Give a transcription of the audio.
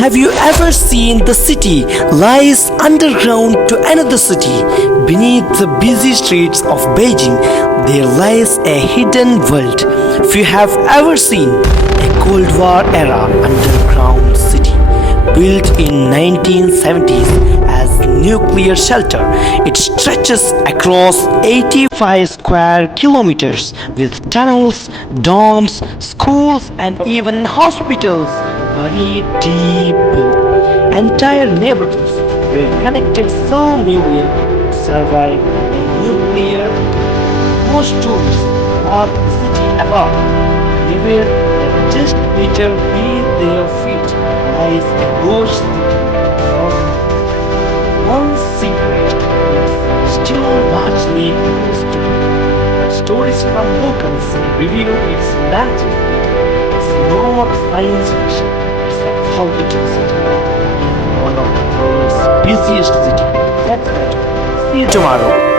Have you ever seen the city lies underground to another city? Beneath the busy streets of Beijing, there lies a hidden world. If you have ever seen a Cold War era underground city built in 1970s as nuclear shelter, it stretches across 85 square kilometers with tunnels, domes, schools and even hospitals buried deep below. Entire neighborhoods were connected so newly to survive a nuclear. Most tourists walk the city above, anywhere that just beneath their feet lies a ghost city. One secret is still largely mystery. Stories from locals reveal its magic. It's not science fiction, it's a political city. One of the world's busiest cities. That's it. See you tomorrow.